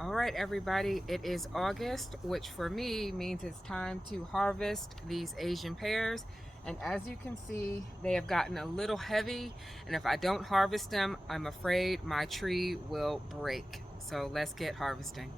All right, everybody, it is August, which for me means it's time to harvest these Asian pears. And as you can see, they have gotten a little heavy, and if I don't harvest them, I'm afraid my tree will break. So let's get harvesting.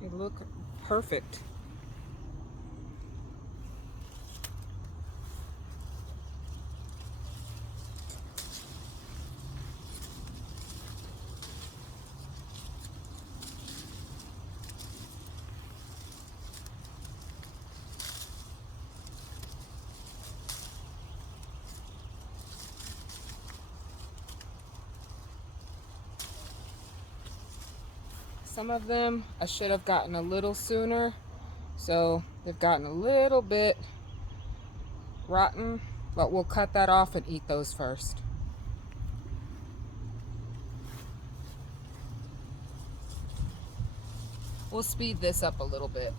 They look perfect. Some of them I should have gotten a little sooner, so they've gotten a little bit rotten, but we'll cut that off and eat those first. We'll speed this up a little bit.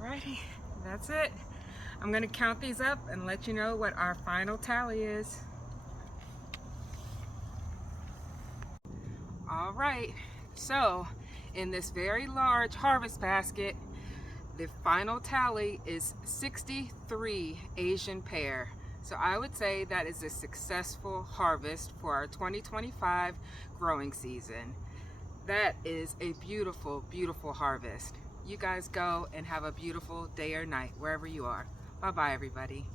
Alrighty, that's it. I'm gonna count these up and let you know what our final tally is. All right, so in this very large harvest basket, the final tally is 63 Asian pear. So I would say that is a successful harvest for our 2025 growing season. That is a beautiful, beautiful harvest. You guys go and have a beautiful day or night wherever you are. Bye-bye, everybody.